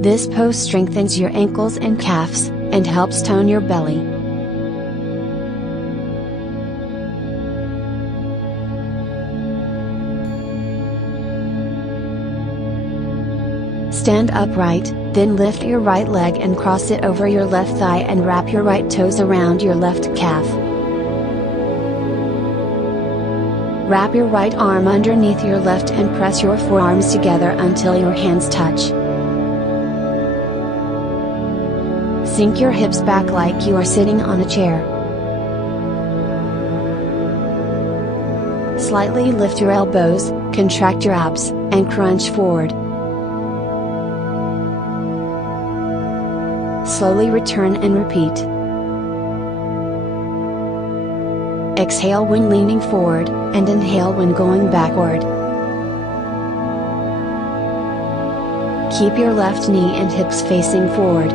This pose strengthens your ankles and calves, and helps tone your belly. Stand upright, then lift your right leg and cross it over your left thigh and wrap your right toes around your left calf. Wrap your right arm underneath your left and press your forearms together until your hands touch. Sink your hips back like you are sitting on a chair. Slightly lift your elbows, contract your abs, and crunch forward. Slowly return and repeat. Exhale when leaning forward, and inhale when going backward. Keep your left knee and hips facing forward.